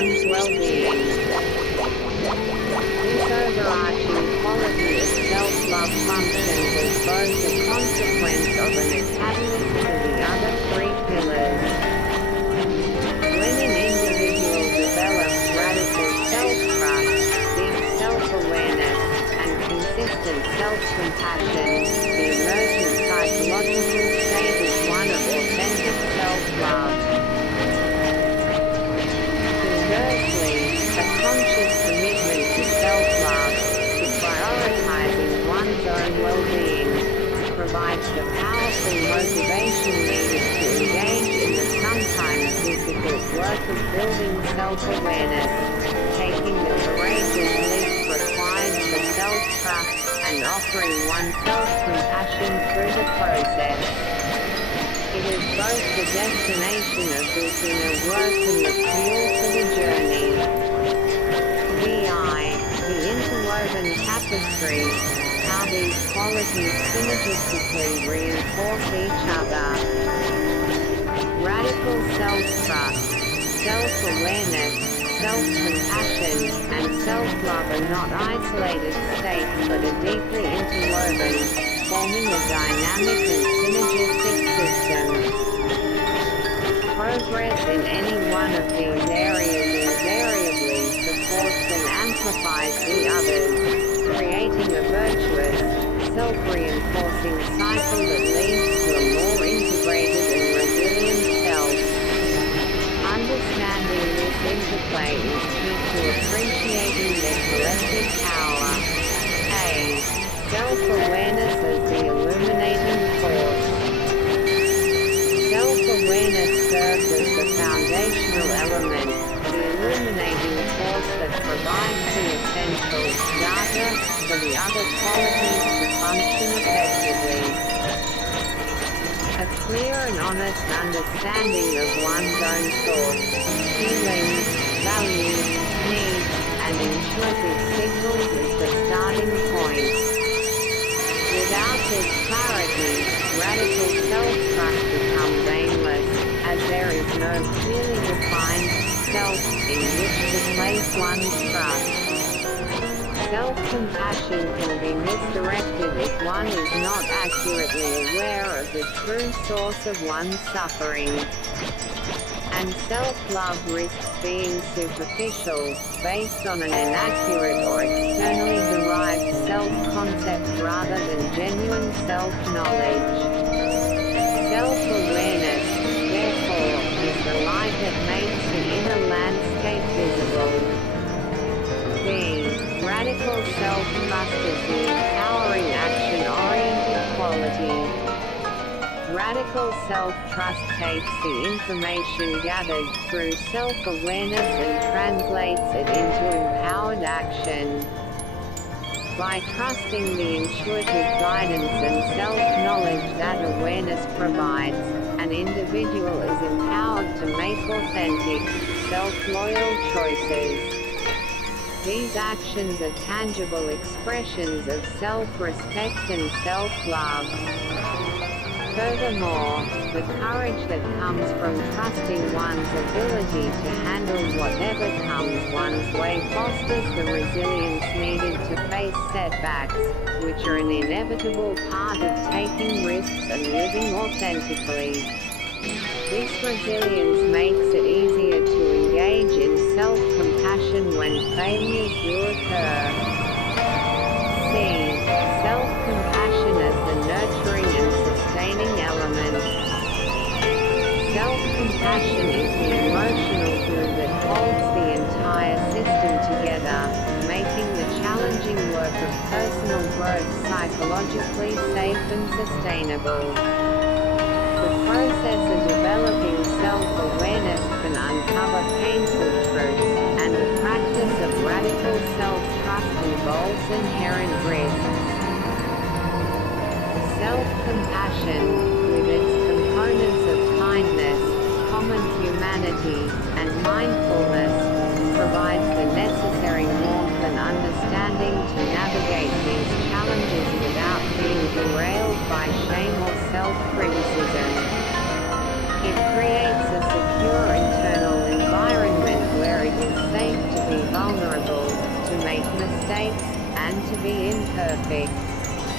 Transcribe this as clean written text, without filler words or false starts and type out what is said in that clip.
one's well-being. This overarching quality of self-love functions as both a consequence of and a catalyst to the other three pillars. When an individual develops radical self-trust, deep self-awareness, and consistent self-compassion, the emergent psychological state is one of authentic self-love. Conversely, a conscious commitment to self-love, to prioritizing one's own well-being, provides the powerful motivation needed to engage in the sometimes difficult work of building self-awareness, taking the courageous leap required for self-trust, and offering oneself compassion through the process. It is both the destination of this inner work and the fuel for the journey. The interwoven tapestry, how these qualities synergistically reinforce each other. Radical self-trust, self-awareness, self-compassion, and self-love are not isolated states but are deeply interwoven, forming a dynamic and synergistic system. Progress in any one of these areas invariably supports and amplifies the others, creating a virtuous, self-reinforcing cycle that leads to a more integrated and resilient self. Understanding this interplay is key to appreciating their collective power. A. Self-awareness as the illuminating force. Self-awareness serves as the foundational element, the illuminating force that provides the essential data for the other qualities to function effectively. A clear and honest understanding of one's own thoughts, feelings, values, needs, and intuitive signals is the starting point. Without this clarity, radical self-trust becomes aimless, as there is no clearly defined self in which to place one's trust. Self-compassion can be misdirected if one is not accurately aware of the true source of one's suffering. And self-love risks being superficial, based on an inaccurate or externally derived self-concept rather than genuine self-knowledge. Self-awareness, therefore, is the light that makes the inner landscape visible. B. Radical self-trust is the empowering action-oriented quality. Radical self-trust takes the information gathered through self-awareness and translates it into empowered action. By trusting the intuitive guidance and self-knowledge that awareness provides, an individual is empowered to make authentic, self-loyal choices. These actions are tangible expressions of self-respect and self-love. Furthermore, the courage that comes from trusting one's ability to handle whatever comes one's way fosters the resilience needed to face setbacks, which are an inevitable part of taking risks and living authentically. This resilience makes it easier to engage in self-compassion when failures do occur. C. Self-compassion as the nurturing and sustaining element. Self-compassion is the emotional glue that holds the entire system together, making the challenging work of personal growth psychologically safe and sustainable. The process of developing self-awareness can uncover painful truths, and the practice of radical self-trust involves inherent risks. Self-compassion, with its components of kindness, common humanity, and mindfulness, provides the necessary warmth and understanding to navigate these challenges without being derailed by shame or self-criticism. It creates a secure internal environment where it is vulnerable to make mistakes and to be imperfect.